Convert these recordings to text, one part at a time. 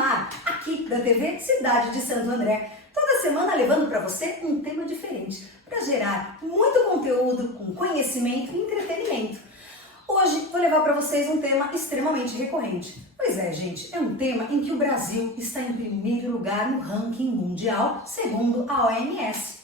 Mar, aqui da TV Cidade de Santo André. Toda semana levando para você um tema diferente, para gerar muito conteúdo com conhecimento e entretenimento. Hoje vou levar para vocês um tema extremamente recorrente. Pois é, gente, é um tema em que o Brasil está em primeiro lugar no ranking mundial, segundo a OMS.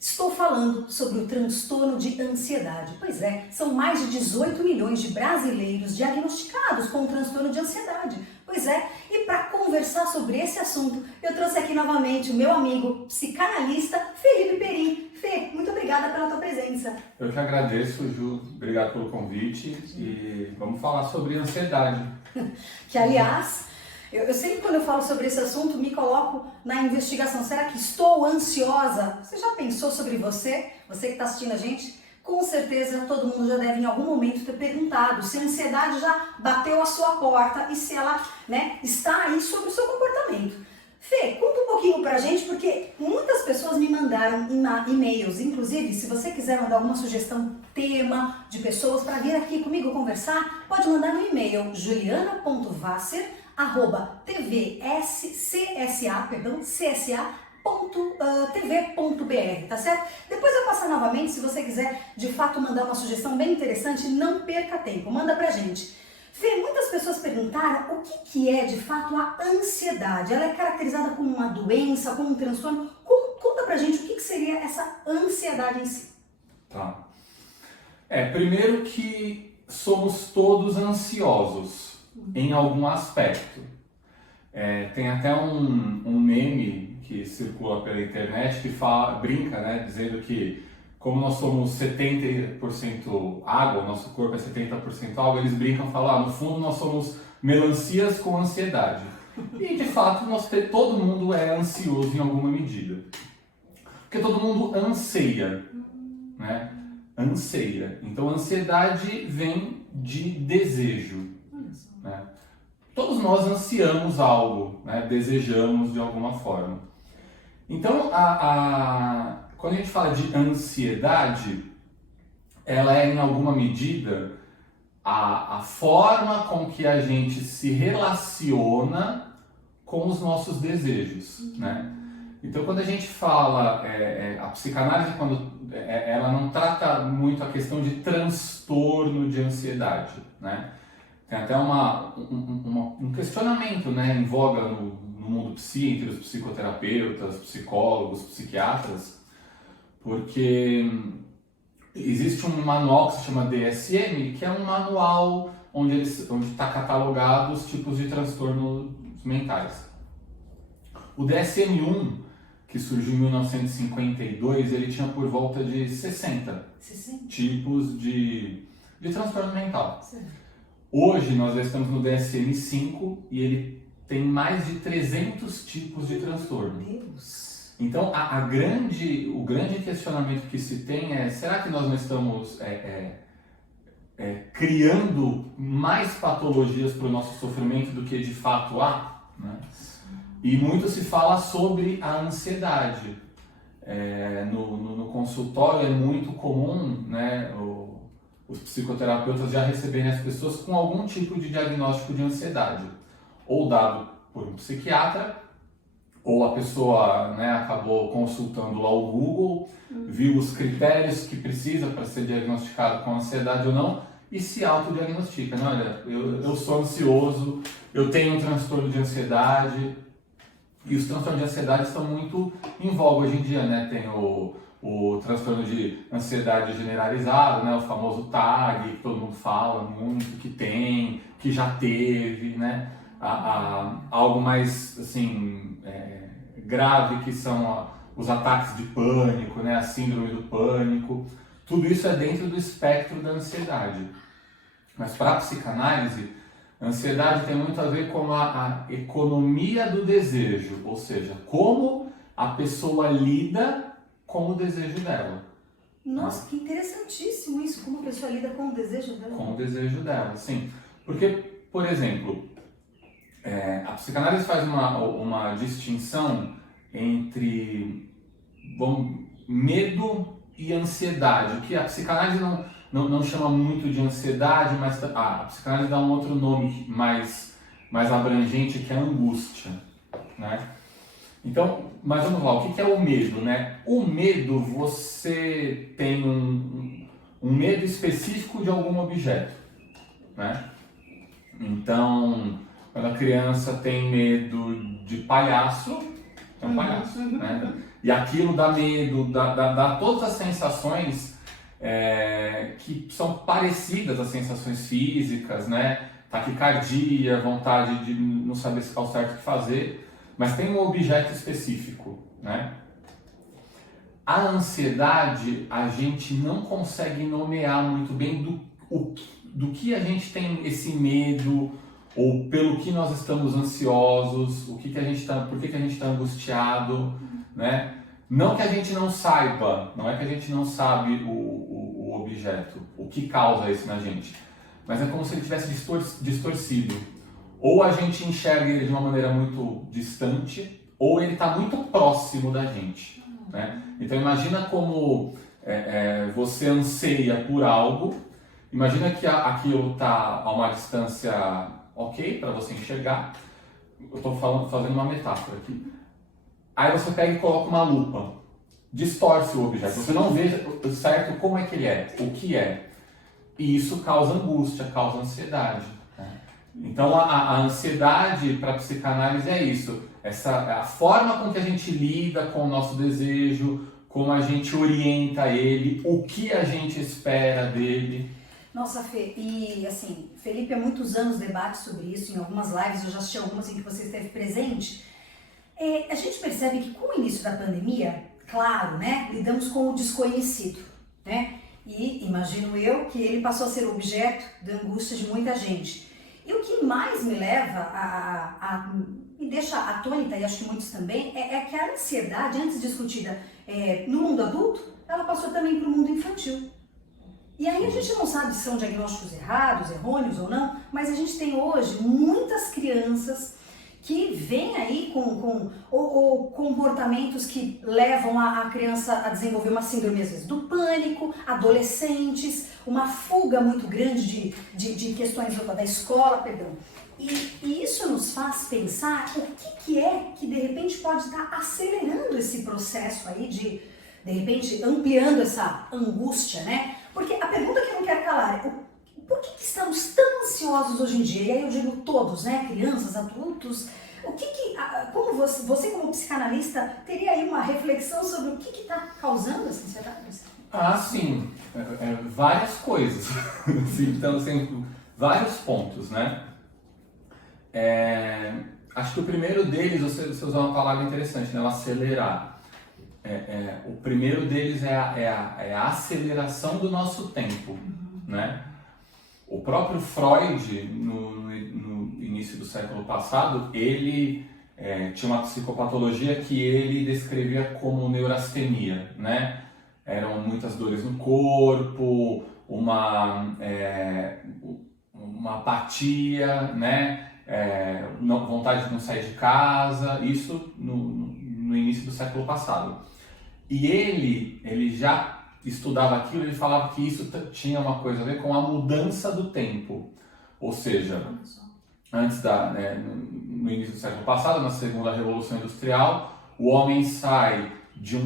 Estou falando sobre o transtorno de ansiedade. Pois é, são mais de 18 milhões de brasileiros diagnosticados com o transtorno de ansiedade. Pois é, e para conversar sobre esse assunto, eu trouxe aqui novamente o meu amigo psicanalista Felipe Perim. Fê, muito obrigada pela tua presença. Eu que agradeço, Ju. Obrigado pelo convite e vamos falar sobre ansiedade. Que, aliás, eu sempre quando eu falo sobre esse assunto me coloco na investigação. Será que estou ansiosa? Você já pensou sobre você? Você que está assistindo a gente? Com certeza todo mundo já deve em algum momento ter perguntado se a ansiedade já bateu a sua porta e se ela, está aí sobre o seu comportamento. Fê, conta um pouquinho pra gente, porque muitas pessoas me mandaram e-mails. Inclusive, se você quiser mandar alguma sugestão, tema de pessoas para vir aqui comigo conversar, pode mandar no e-mail juliana.vasser@csa.tv.br, tá certo? Depois eu passo novamente, se você quiser de fato mandar uma sugestão bem interessante, não perca tempo, manda pra gente. Fê, muitas pessoas perguntaram o que é de fato a ansiedade. Ela é caracterizada como uma doença, como um transtorno? Conta pra gente o que seria essa ansiedade em si. Tá. Primeiro que somos todos ansiosos em algum aspecto. Tem até um meme que circula pela internet que brinca, dizendo que como nós somos 70% água, nosso corpo é 70% água, eles brincam e falam, no fundo nós somos melancias com ansiedade. E de fato todo mundo é ansioso em alguma medida. Porque todo mundo anseia, né? Anseia. Então ansiedade vem de desejo, né? Todos nós ansiamos algo, né? Desejamos de alguma forma. Então quando a gente fala de ansiedade, ela é em alguma medida a forma com que a gente se relaciona com os nossos desejos, né? Então quando a gente fala, a psicanálise ela não trata muito a questão de transtorno de ansiedade, né? Tem até um questionamento, em voga no mundo entre os psicoterapeutas, psicólogos, psiquiatras, porque existe um manual que se chama DSM, que é um manual onde está catalogado os tipos de transtornos mentais. O DSM-1, que surgiu em 1952, ele tinha por volta de 60 tipos de transtorno mental. Sim. Hoje nós já estamos no DSM-5 e ele tem mais de 300 tipos de transtorno. Meu Deus! Então, o grande questionamento que se tem é, será que nós não estamos criando mais patologias para o nosso sofrimento do que de fato há? Né? E muito se fala sobre a ansiedade. No consultório é muito comum, os psicoterapeutas já receberem as pessoas com algum tipo de diagnóstico de ansiedade, ou dado por um psiquiatra, ou a pessoa acabou consultando lá o Google, viu os critérios que precisa para ser diagnosticado com ansiedade ou não e se autodiagnostica. Olha, eu sou ansioso, eu tenho um transtorno de ansiedade. E os transtornos de ansiedade estão muito em voga hoje em dia, Tem o transtorno de ansiedade generalizado, o famoso TAG, que todo mundo fala muito, que tem, que já teve, algo mais grave, que são os ataques de pânico, a síndrome do pânico. Tudo isso é dentro do espectro da ansiedade. Mas para a psicanálise, a ansiedade tem muito a ver com a economia do desejo, ou seja, como a pessoa lida com o desejo dela. Nossa, que interessantíssimo isso, como a pessoa lida com o desejo dela. Com o desejo dela, sim. Porque, por exemplo, a psicanálise faz uma distinção entre medo e ansiedade, que a psicanálise não chama muito de ansiedade, mas a psicanálise dá um outro nome mais mais abrangente, que é a angústia, né? Então, mas vamos lá, o que é o medo, né? O medo, você tem um medo específico de algum objeto, né? Então, quando a criança tem medo de palhaço, é um palhaço, né? E aquilo dá medo, dá todas as sensações que são parecidas às sensações físicas, né? Taquicardia, vontade de não saber se está certo o que fazer, mas tem um objeto específico, né? A ansiedade, a gente não consegue nomear muito bem do que a gente tem esse medo, ou pelo que nós estamos ansiosos, por que a gente está angustiado, né? Não que a gente não saiba, não é que a gente não sabe o objeto, o que causa isso na gente, mas é como se ele tivesse distorcido. Ou a gente enxerga ele de uma maneira muito distante, ou ele está muito próximo da gente, né? Então imagina como você anseia por algo, imagina que aquilo está a uma distância ok para você enxergar. Eu estou fazendo uma metáfora aqui. Aí você pega e coloca uma lupa, distorce o objeto, você não vê certo como é que ele é, o que é. E isso causa angústia, causa ansiedade, né? Então a ansiedade para a psicanálise é isso, a forma com que a gente lida com o nosso desejo, como a gente orienta ele, o que a gente espera dele. Nossa, Fê, e assim, Felipe há muitos anos debate sobre isso, em algumas lives, eu já assisti algumas em que você esteve presente. A gente percebe que com o início da pandemia, claro, né, lidamos com o desconhecido, né? E imagino eu que ele passou a ser objeto da angústia de muita gente. E o que mais me leva me deixa atônita, e acho que muitos também, é que a ansiedade, antes discutida no mundo adulto, ela passou também para o mundo infantil. E aí a gente não sabe se são diagnósticos errados, errôneos ou não, mas a gente tem hoje muitas crianças que vêm aí com comportamentos que levam a criança a desenvolver uma síndrome, às vezes, do pânico, adolescentes, uma fuga muito grande de questões da escola, perdão. E isso nos faz pensar o que é que, de repente, pode estar acelerando esse processo aí de repente, ampliando essa angústia, né? Porque a pergunta que eu não quero calar é por que estamos tão ansiosos hoje em dia? E aí eu digo todos, né? Crianças, adultos. Como você como psicanalista, teria aí uma reflexão sobre o que está causando essa ansiedade? Ah, sim. Várias coisas. Então, assim, vários pontos, né? Acho que o primeiro deles, você usou uma palavra interessante, né? O acelerar. O primeiro deles é a aceleração do nosso tempo, né? O próprio Freud, no início do século passado, ele tinha uma psicopatologia que ele descrevia como neurastenia, né? Eram muitas dores no corpo, uma apatia, né? Vontade de não sair de casa, isso no início do século passado. E ele já estudava aquilo, ele falava que isso tinha uma coisa a ver com a mudança do tempo. Ou seja, antes no início do século passado, na segunda revolução industrial, o homem sai de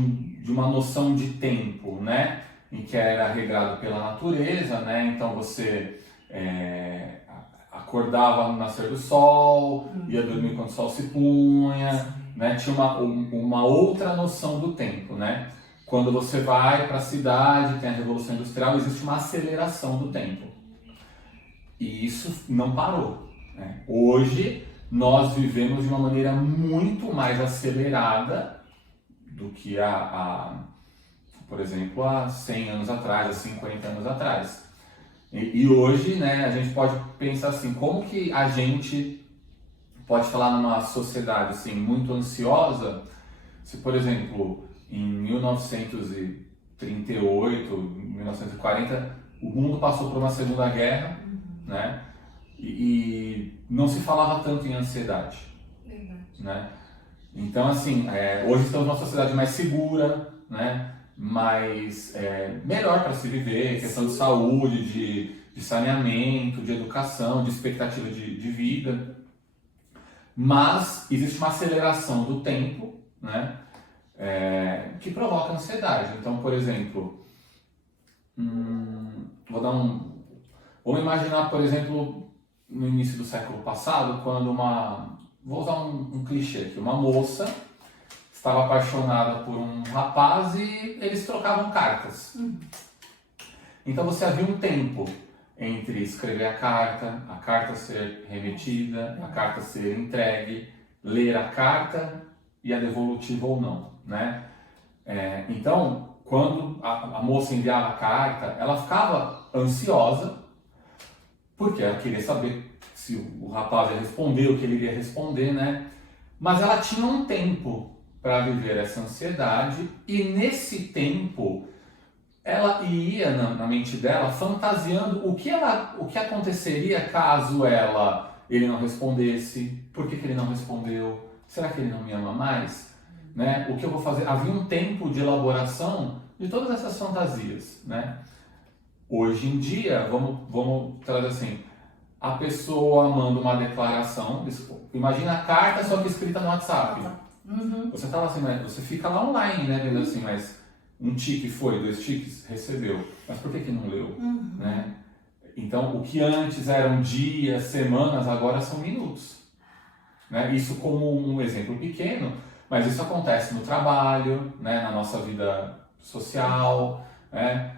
uma noção de tempo, né, em que era regrado pela natureza, né, então você acordava no nascer do sol, ia dormir quando o sol se punha, né, tinha uma outra noção do tempo, né. Quando você vai para a cidade, tem a Revolução Industrial, existe uma aceleração do tempo. E isso não parou, né? Hoje, nós vivemos de uma maneira muito mais acelerada do que por exemplo, há 100 anos atrás, há 50 anos atrás. E hoje, né, a gente pode pensar assim, como que a gente pode falar numa sociedade assim, muito ansiosa, se, por exemplo, em 1938, 1940, o mundo passou por uma Segunda Guerra, né? E não se falava tanto em ansiedade. Verdade. Né? Então, assim, hoje estamos numa sociedade mais segura, né? Melhor para se viver, questão de saúde, de saneamento, de educação, de expectativa de vida. mas existe uma aceleração do tempo, né, que provoca ansiedade. Então, por exemplo, vamos imaginar, por exemplo, no início do século passado, quando vou usar um clichê aqui, uma moça estava apaixonada por um rapaz e eles trocavam cartas. Então você havia um tempo entre escrever a carta ser remetida, a carta ser entregue, ler a carta e a devolutiva ou não, né? Então, quando a moça enviava a carta, ela ficava ansiosa, porque ela queria saber se o rapaz ia responder, o que ele iria responder, né? Mas ela tinha um tempo para viver essa ansiedade, e nesse tempo ela ia na mente dela fantasiando o que aconteceria caso ele não respondesse, por que ele não respondeu, será que ele não me ama mais, né? O que eu vou fazer? Havia um tempo de elaboração de todas essas fantasias, né? Hoje em dia, vamos trazer assim, a pessoa manda uma declaração, imagina a carta só que escrita no WhatsApp. Você tá lá assim, mas você fica lá online, né, vendo assim, mas um tique foi, 2 tiques, recebeu, mas por que não leu, né? Então, o que antes eram dias, semanas, agora são minutos, né? Isso como um exemplo pequeno, mas isso acontece no trabalho, né, na nossa vida social, né?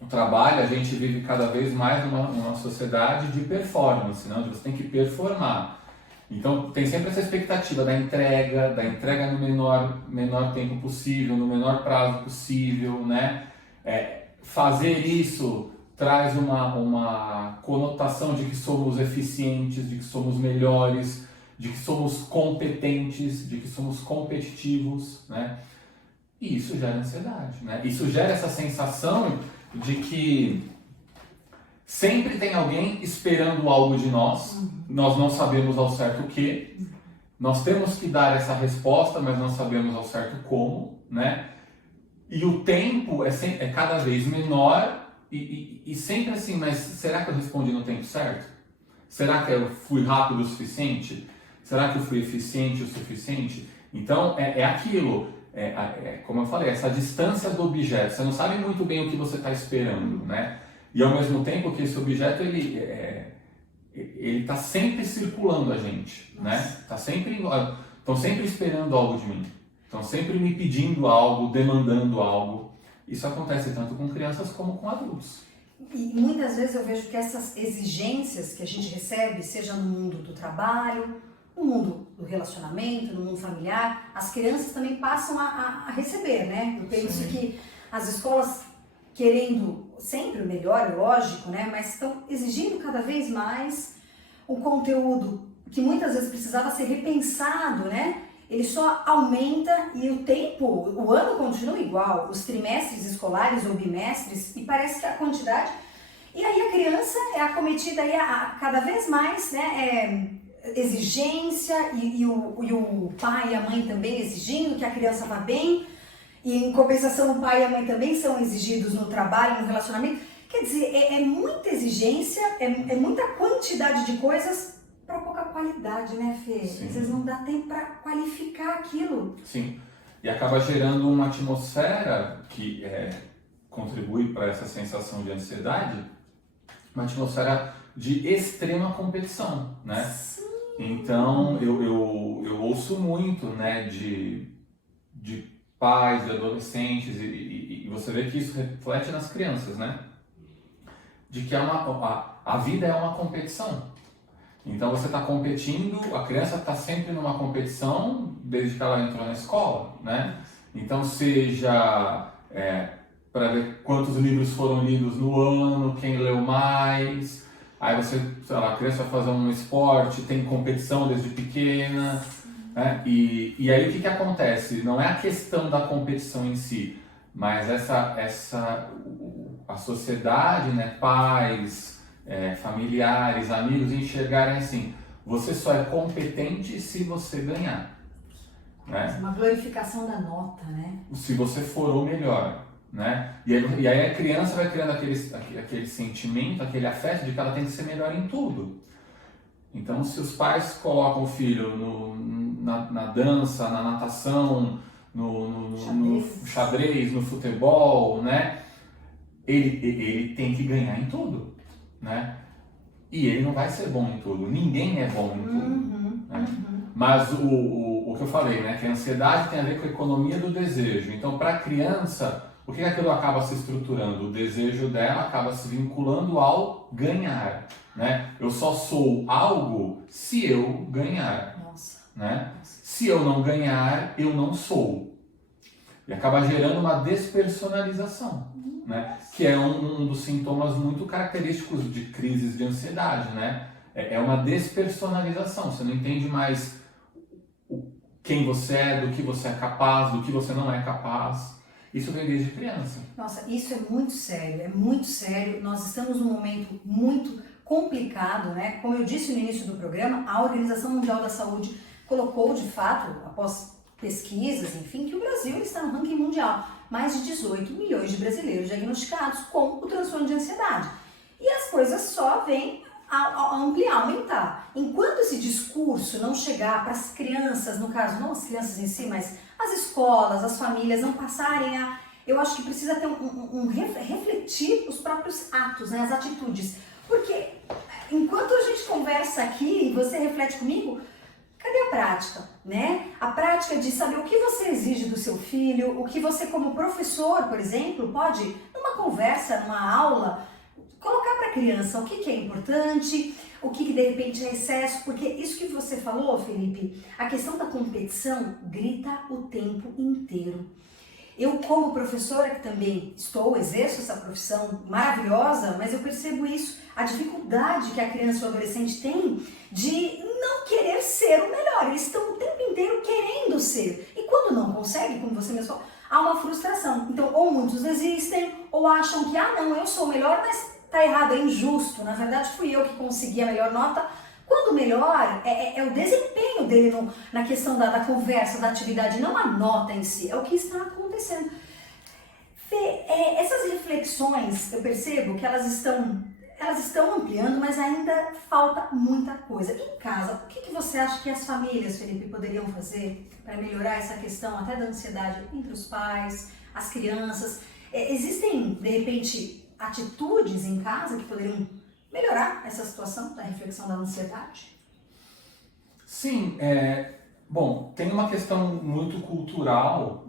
O trabalho, a gente vive cada vez mais numa sociedade de performance, né? Onde você tem que performar. Então tem sempre essa expectativa da entrega no menor tempo possível, no menor prazo possível, né? Fazer isso traz uma conotação de que somos eficientes, de que somos melhores, de que somos competentes, de que somos competitivos, né? E isso gera ansiedade, né? Isso gera essa sensação de que sempre tem alguém esperando algo de nós, nós não sabemos ao certo o que, nós temos que dar essa resposta, mas não sabemos ao certo como, né? E o tempo é cada vez menor e sempre assim, mas será que eu respondi no tempo certo? Será que eu fui rápido o suficiente? Será que eu fui eficiente o suficiente? Então, aquilo, como eu falei, essa distância do objeto, você não sabe muito bem o que você está esperando, né? E ao mesmo tempo que esse objeto ele está sempre circulando a gente, né? Estão sempre esperando algo de mim, estão sempre me pedindo algo, demandando algo. Isso acontece tanto com crianças como com adultos. E muitas vezes eu vejo que essas exigências que a gente recebe, seja no mundo do trabalho, no mundo do relacionamento, no mundo familiar, as crianças também passam a receber, né? Eu penso que as escolas, querendo sempre o melhor, é lógico, né? Mas estão exigindo cada vez mais um conteúdo que muitas vezes precisava ser repensado, né? Ele só aumenta e o ano continua igual, os trimestres escolares ou bimestres, e parece que a quantidade... E aí a criança é acometida aí cada vez mais, né? Exigência e o pai e a mãe também exigindo que a criança vá bem. E em compensação, o pai e a mãe também são exigidos no trabalho, no relacionamento. Quer dizer, é muita exigência, é muita quantidade de coisas para pouca qualidade, né, Fê? Sim. Às vezes não dá tempo para qualificar aquilo. Sim, e acaba gerando uma atmosfera que contribui para essa sensação de ansiedade, uma atmosfera de extrema competição, né? Sim. Então, eu ouço muito, né, de pais, de adolescentes, e você vê que isso reflete nas crianças, né? De que a vida é uma competição. Então você está competindo, a criança está sempre numa competição desde que ela entrou na escola, né? Então seja para ver quantos livros foram lidos no ano, quem leu mais, aí você, sei lá, a criança vai fazer um esporte, tem competição desde pequena, né? E aí o que acontece? Não é a questão da competição em si, mas a sociedade, né, pais, familiares, amigos, enxergarem assim, você só é competente se você ganhar, né? Uma glorificação da nota, né? Se você for o melhor, né? E aí a criança vai criando aquele sentimento, aquele afeto de que ela tem que ser melhor em tudo. Então, se os pais colocam o filho na dança, na natação, no xadrez, no futebol, né? Ele tem que ganhar em tudo, né? E ele não vai ser bom em tudo. Ninguém é bom em tudo. Né? Mas o que eu falei, né? Que a ansiedade tem a ver com a economia do desejo. Então, para a criança, o que aquilo acaba se estruturando? O desejo dela acaba se vinculando ao ganhar, né? Eu só sou algo se eu ganhar. Né? Se eu não ganhar, eu não sou. E acaba gerando uma despersonalização, né? Que é um dos sintomas muito característicos de crises de ansiedade, né? É uma despersonalização. Você não entende mais quem você é, do que você é capaz, do que você não é capaz. Isso vem desde criança. Nossa, isso é muito sério, é muito sério. Nós estamos num momento muito complicado, né? Como eu disse no início do programa, a Organização Mundial da Saúde colocou de fato, após pesquisas, enfim, que o Brasil está no ranking mundial. Mais de 18 milhões de brasileiros diagnosticados com o transtorno de ansiedade. E as coisas só vêm a ampliar, aumentar. Enquanto esse discurso não chegar para as crianças, no caso, não as crianças em si, mas as escolas, as famílias, não passarem a... Eu acho que precisa ter refletir os próprios atos, né, as atitudes. Porque enquanto a gente conversa aqui e você reflete comigo, cadê a prática, né? A prática de saber o que você exige do seu filho, o que você como professor, por exemplo, pode, numa conversa, numa aula, colocar para a criança o que é importante, o que de repente é excesso, porque isso que você falou, Felipe, a questão da competição grita o tempo inteiro. Eu, como professora, que também exerço essa profissão maravilhosa, mas eu percebo isso, a dificuldade que a criança ou o adolescente tem de não querer ser o melhor. Eles estão o tempo inteiro querendo ser. E quando não conseguem, como você mesmo falou, há uma frustração. Então, ou muitos desistem, ou acham que, não, eu sou o melhor, mas tá errado, é injusto. Na verdade, fui eu que consegui a melhor nota. Quando o melhor é o desempenho dele na questão da conversa, da atividade, não a nota em si, é o que está acontecendo. Fê, essas reflexões, eu percebo que elas estão ampliando, mas ainda falta muita coisa. Em casa, o que você acha que as famílias, Felipe, poderiam fazer para melhorar essa questão até da ansiedade entre os pais, as crianças? Existem, de repente, atitudes em casa que poderiam melhorar essa situação da reflexão da ansiedade? Sim, bom, tem uma questão muito cultural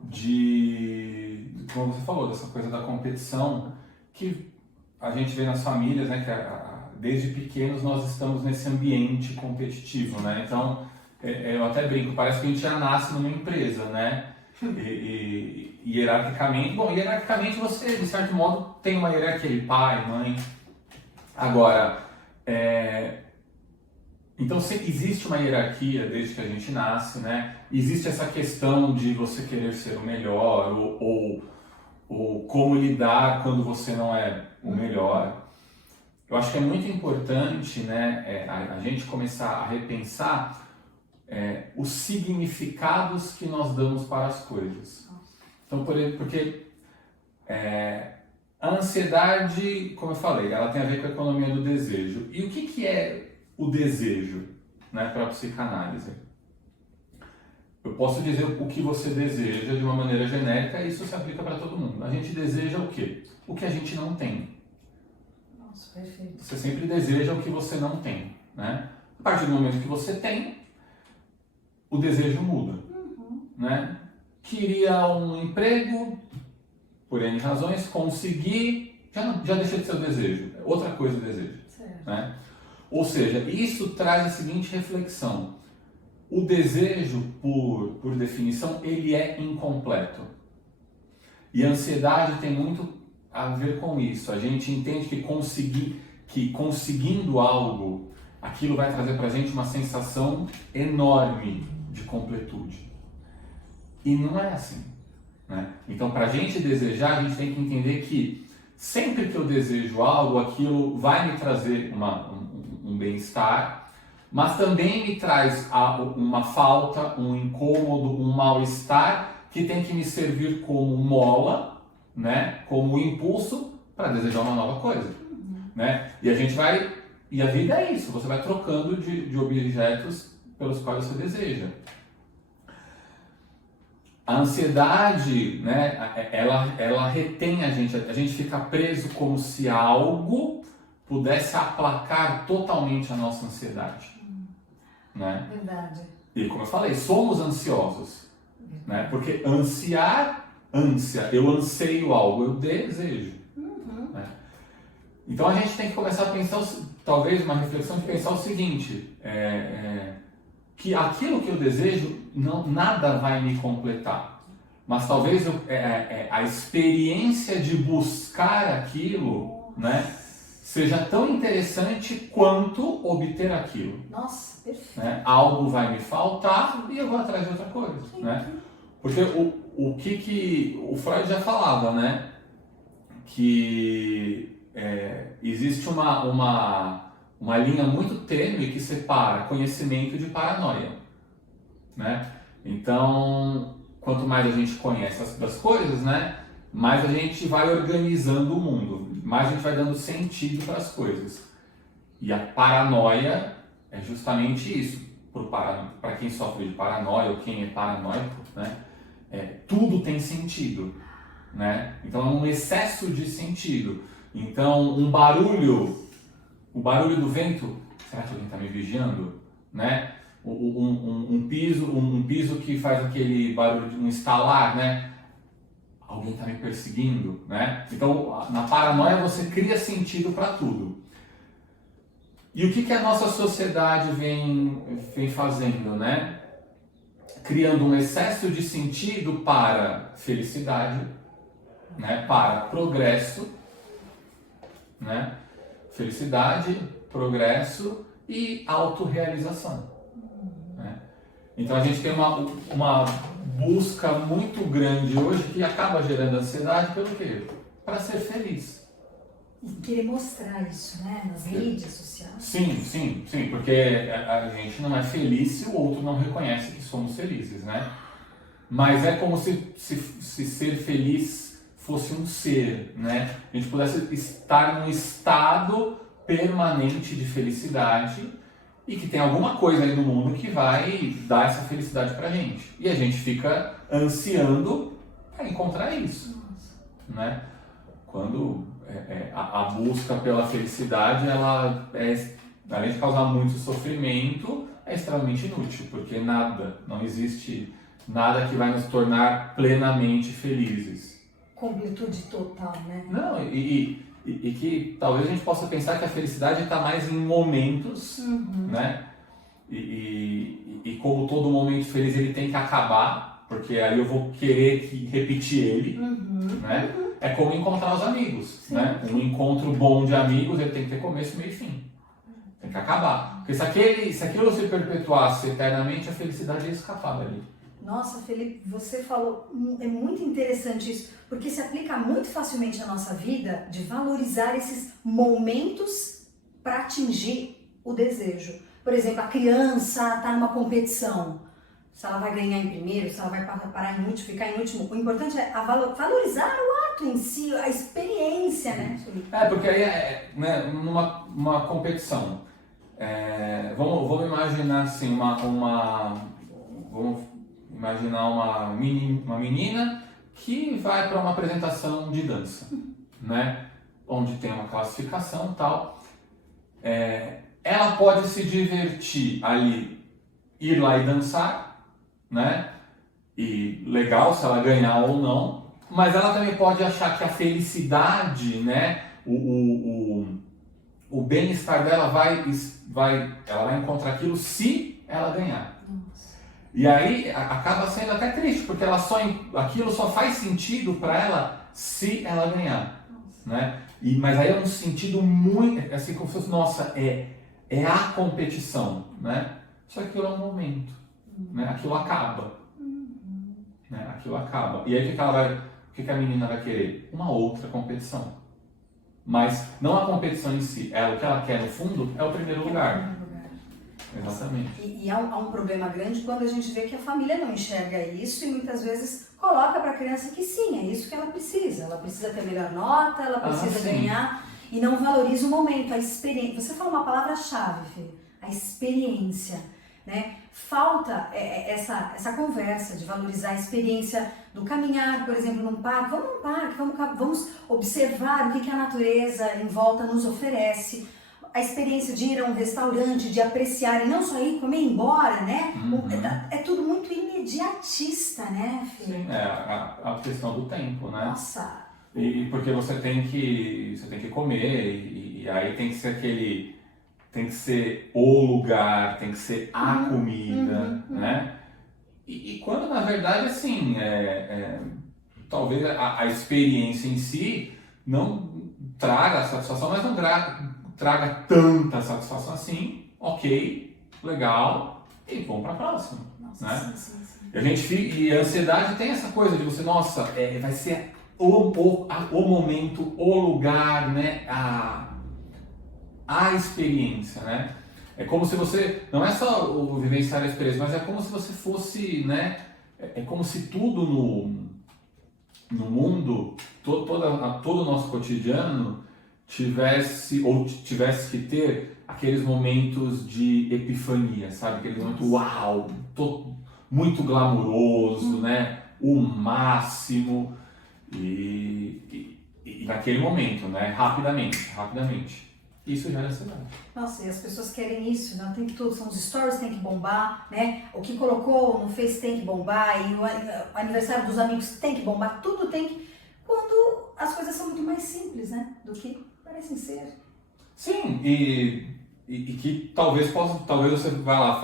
como você falou, dessa coisa da competição, que a gente vê nas famílias, né, que desde pequenos nós estamos nesse ambiente competitivo, né? Então, eu até brinco, parece que a gente já nasce numa empresa, né? E hierarquicamente você, de certo modo, tem uma hierarquia de pai, mãe. Agora, então existe uma hierarquia desde que a gente nasce, né? Existe essa questão de você querer ser o melhor ou como lidar quando você não é o melhor. Eu acho que é muito importante, né, a gente começar a repensar os significados que nós damos para as coisas. Então, porque a ansiedade, como eu falei, ela tem a ver com a economia do desejo. E o que é o desejo, né, para a psicanálise? Eu posso dizer o que você deseja de uma maneira genérica e isso se aplica para todo mundo. A gente deseja o quê? O que a gente não tem. Nossa, perfeito. Você sempre deseja o que você não tem, né? A partir do momento que você tem, o desejo muda, né? Queria um emprego, por N razões, conseguir, já deixou de ser o desejo, é outra coisa o desejo. Certo. Né? Ou seja, isso traz a seguinte reflexão: o desejo, por definição, ele é incompleto. E a ansiedade tem muito a ver com isso. A gente entende que conseguindo algo, aquilo vai trazer para a gente uma sensação enorme de completude. E não é assim, né? Então, para a gente desejar, a gente tem que entender que sempre que eu desejo algo, aquilo vai me trazer um bem-estar, mas também me traz uma falta, um incômodo, um mal-estar que tem que me servir como mola, né? Como impulso para desejar uma nova coisa. Né? E a gente vai E a vida é isso, você vai trocando de objetos pelos quais você deseja. A ansiedade, né, ela retém a gente fica preso como se algo pudesse aplacar totalmente a nossa ansiedade. Né? Verdade. E como eu falei, somos ansiosos. Né? Porque ânsia, eu anseio algo, eu desejo. Né? Então a gente tem que começar a pensar, talvez uma reflexão de pensar o seguinte, que aquilo que eu desejo, nada vai me completar. Mas talvez a experiência de buscar aquilo, né, seja tão interessante quanto obter aquilo. Nossa, perfeito. Né? Algo vai me faltar e eu vou atrás de outra coisa. Né? Porque o que o Freud já falava, né? Que existe uma linha muito tênue que separa conhecimento de paranoia. Né? Então, quanto mais a gente conhece das coisas, né, mais a gente vai organizando o mundo, mais a gente vai dando sentido para as coisas. E a paranoia é justamente isso. Para quem sofre de paranoia ou quem é paranoico, né, tudo tem sentido. Né? Então é um excesso de sentido. Então o barulho do vento, será que alguém está me vigiando? Né? Um piso que faz aquele barulho de um estalar, né? Alguém está me perseguindo, né? Então na paranoia você cria sentido para tudo. E o que a nossa sociedade vem fazendo, né? Criando um excesso de sentido para felicidade, né? Para progresso, né? Felicidade, progresso e autorrealização. Né? Então a gente tem uma busca muito grande hoje que acaba gerando ansiedade pelo quê? Para ser feliz. E querer mostrar isso, né? Nas mídias sociais. Sim, porque a gente não é feliz se o outro não reconhece que somos felizes, né? Mas é como se ser feliz fosse um ser, né? A gente pudesse estar num estado permanente de felicidade e que tem alguma coisa aí no mundo que vai dar essa felicidade pra gente. E a gente fica ansiando para encontrar isso, né? Quando a busca pela felicidade, ela além de causar muito sofrimento, é extremamente inútil, porque não existe nada que vai nos tornar plenamente felizes. Completude total, né? Não, e que talvez a gente possa pensar que a felicidade está mais em momentos, né? E como todo momento feliz ele tem que acabar, porque aí eu vou querer repetir ele, né? É como encontrar os amigos, né? Um encontro bom de amigos, ele tem que ter começo, meio e fim. Tem que acabar. Porque se aquilo se perpetuasse eternamente, a felicidade ia escapar dali. Nossa, Felipe, você falou, é muito interessante isso, porque se aplica muito facilmente na nossa vida de valorizar esses momentos para atingir o desejo. Por exemplo, a criança está numa competição, se ela vai ganhar em primeiro, se ela vai parar em último, ficar em último, o importante é valorizar o ato em si, a experiência, né, Felipe? Porque aí né, numa competição, vamos imaginar assim, vamos imaginar uma menina que vai para uma apresentação de dança, né? Onde tem uma classificação e tal. Ela pode se divertir ali, ir lá e dançar, né? E legal se ela ganhar ou não, mas ela também pode achar que a felicidade, né? O bem-estar dela ela vai encontrar aquilo se ela ganhar. E aí acaba sendo até triste, porque aquilo só faz sentido para ela se ela ganhar, né? Mas aí é um sentido muito, assim, como se fosse, nossa, é a competição, né? Só que aquilo é um momento, né? Aquilo acaba, né? Aquilo acaba. E aí o que a menina vai querer? Uma outra competição. Mas não a competição em si, o que ela quer no fundo é o primeiro lugar. Exatamente. E há um problema grande quando a gente vê que a família não enxerga isso e muitas vezes coloca para a criança que sim, é isso que ela precisa. Ela precisa ter melhor nota, ela precisa ganhar. e não valoriza o momento, a experiência. Você falou uma palavra-chave, Fê, a experiência, né? Falta essa conversa de valorizar a experiência do caminhar, por exemplo, num parque. Vamos num parque, vamos observar o que a natureza em volta nos oferece. A experiência de ir a um restaurante, de apreciar e não só ir comer e ir embora, né? É tudo muito imediatista, né, Fê? Sim, a questão do tempo, né? Nossa! E porque você tem que comer e aí tem que ser tem que ser o lugar, tem que ser a comida, né? E quando na verdade assim, talvez a experiência em si não traga satisfação, mas não traga tanta satisfação assim, ok, legal, e vamos para a próxima, Nossa, né? sim. E a ansiedade tem essa coisa de você, nossa, vai ser o momento, o lugar, né? A experiência, né? É como se você, não é só o vivenciar a experiência, mas é como se você fosse, né? É como se tudo no mundo, todo o nosso cotidiano tivesse que ter aqueles momentos de epifania, sabe? Aquele momento, uau, muito glamuroso, né? O máximo e naquele momento, né? Rapidamente. Isso gera ansiedade. Nossa, e as pessoas querem isso, né? O tempo todo, são os stories tem que bombar, né? O que colocou no Face tem que bombar, e o aniversário dos amigos tem que bombar, tudo tem que... Quando as coisas são muito mais simples, né? Do que parecem ser. Sim, e que talvez você vai lá,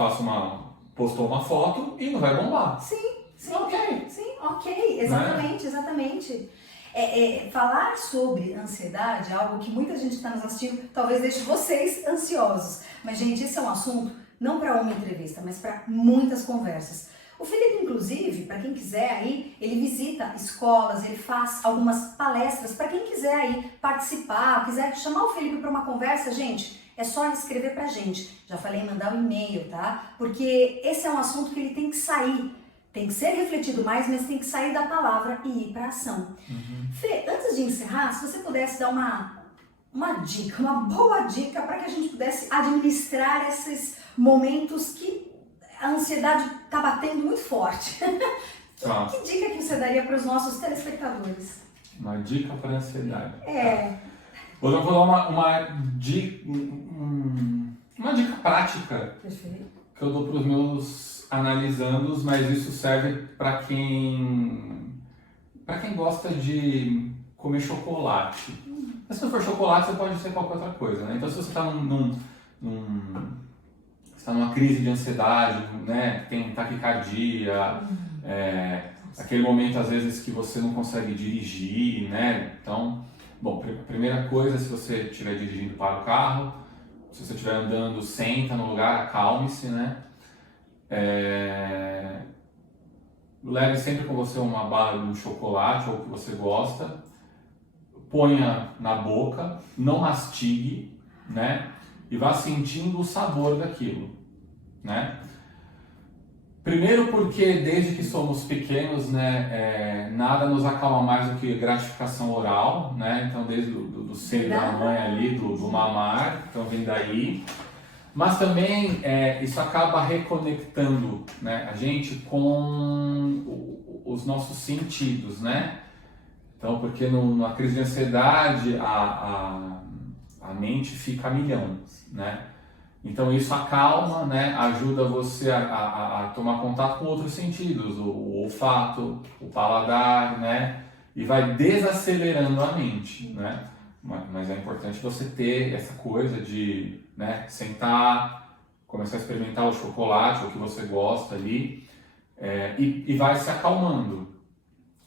postou uma foto e não vai bombar. Sim, ok, exatamente. Falar sobre ansiedade é algo que muita gente está nos assistindo, talvez deixe vocês ansiosos. Mas, gente, esse é um assunto não para uma entrevista, mas para muitas conversas. O Felipe, inclusive, para quem quiser aí, ele visita escolas, ele faz algumas palestras. Para quem quiser aí participar, quiser chamar o Felipe para uma conversa, gente, é só escrever pra gente. Já falei em mandar um e-mail, tá? Porque esse é um assunto que ele tem que sair. Tem que ser refletido mais, mas tem que sair da palavra e ir para ação. Fê, antes de encerrar, se você pudesse dar uma dica, uma boa dica para que a gente pudesse administrar esses momentos que a ansiedade está batendo muito forte. Que dica que você daria para os nossos telespectadores? Uma dica para ansiedade. Vou dar uma dica prática. Perfeito. Que eu dou para os meus analisandos, mas isso serve para quem gosta de comer chocolate. Mas se não for chocolate, você pode ser qualquer outra coisa, né? Então se você está numa crise de ansiedade, né? Tem taquicardia, aquele momento às vezes que você não consegue dirigir, né? Então, bom, primeira coisa, se você estiver dirigindo para o carro, se você estiver andando, senta no lugar, acalme-se, né? Leve sempre com você uma barra de um chocolate ou o que você gosta, ponha na boca, não mastigue, né? E vá sentindo o sabor daquilo, né? Primeiro porque desde que somos pequenos, né, nada nos acalma mais do que gratificação oral, né? Então desde do seio da mãe ali, do mamar, então vem daí. Mas também isso acaba reconectando, né, a gente com os nossos sentidos, né? Então, porque numa crise de ansiedade a mente fica a milhão, né? Então isso acalma, né? Ajuda você a tomar contato com outros sentidos, o olfato, o paladar, né? E vai desacelerando a mente, né? Mas é importante você ter essa coisa de, né, sentar, começar a experimentar o chocolate, o que você gosta ali, e vai se acalmando,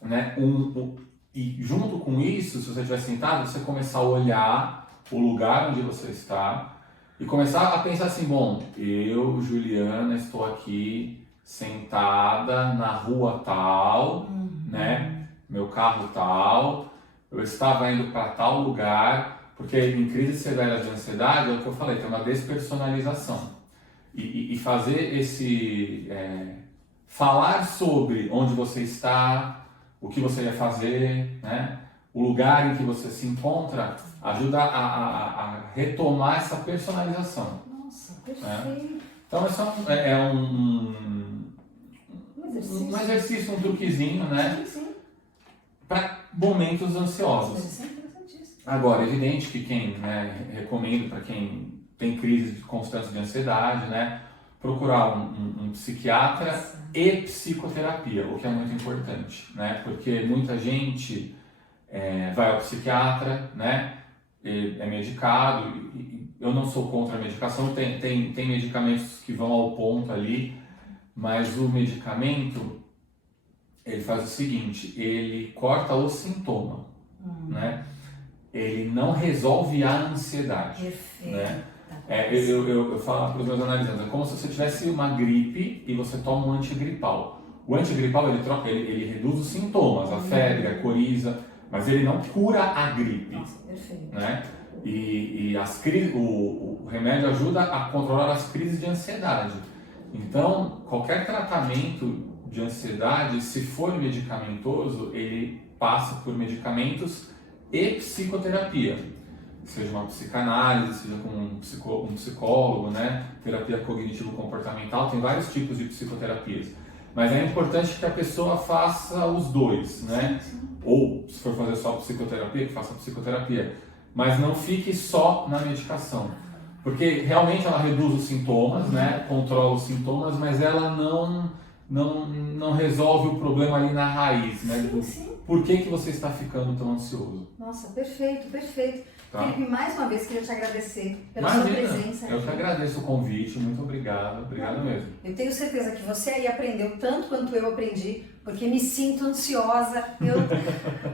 né? E junto com isso, se você estiver sentado, você começar a olhar o lugar onde você está e começar a pensar assim, bom, eu, Juliana, estou aqui sentada na rua tal, né? Meu carro tal, eu estava indo para tal lugar, porque em crise severa de ansiedade, é o que eu falei, tem uma despersonalização. E fazer falar sobre onde você está, o que você ia fazer, né? o lugar em que você se encontra ajuda a retomar essa personalização. Nossa, perfeito. Então, isso um exercício, um truquezinho, né? Sim. Para momentos ansiosos. Isso é interessantíssimo. Agora, é evidente que recomendo para quem tem crise constante de ansiedade, né? Procurar um psiquiatra e psicoterapia, o que é muito importante, né? Porque muita gente vai ao psiquiatra, né? É medicado. Eu não sou contra a medicação, tem medicamentos que vão ao ponto ali, mas o medicamento ele faz o seguinte, ele corta o sintoma, né? Ele não resolve a ansiedade. Perfeito. Né? Eu falo para os meus analisantes, é como se você tivesse uma gripe e você toma um antigripal. O antigripal ele reduz os sintomas, a febre, a coriza, mas ele não cura a gripe. Nossa, perfeito. Né? E as crises, o remédio ajuda a controlar as crises de ansiedade. Então, qualquer tratamento de ansiedade, se for medicamentoso, ele passa por medicamentos e psicoterapia. Seja uma psicanálise, seja com um psicólogo, né? Terapia cognitivo-comportamental, tem vários tipos de psicoterapias. Mas é importante que a pessoa faça os dois, né? Ou, se for fazer só psicoterapia, que faça psicoterapia. Mas não fique só na medicação. Porque realmente ela reduz os sintomas, né? Controla os sintomas, mas ela não resolve o problema ali na raiz, né? Sim. Por que você está ficando tão ansioso? Nossa, perfeito. Tá. Felipe, mais uma vez queria te agradecer pela sua presença. Eu que agradeço o convite, muito obrigado mesmo. Eu tenho certeza que você aí aprendeu tanto quanto eu aprendi, porque me sinto ansiosa,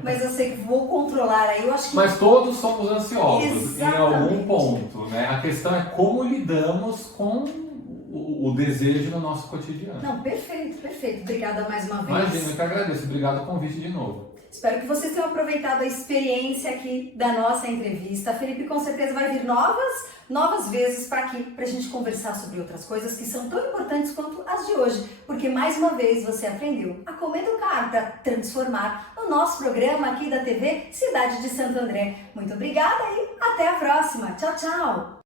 mas eu sei que vou controlar aí. Eu acho que... Mas todos somos ansiosos em algum Exatamente. ponto, né? A questão é como lidamos com o desejo no nosso cotidiano. Não, perfeito. Obrigada mais uma vez. Imagina, eu que agradeço. Obrigado pelo convite de novo. Espero que vocês tenham aproveitado a experiência aqui da nossa entrevista. A Felipe com certeza vai vir novas vezes para aqui, para a gente conversar sobre outras coisas que são tão importantes quanto as de hoje. Porque mais uma vez você aprendeu a como educar para transformar o nosso programa aqui da TV Cidade de Santo André. Muito obrigada e até a próxima. Tchau, tchau!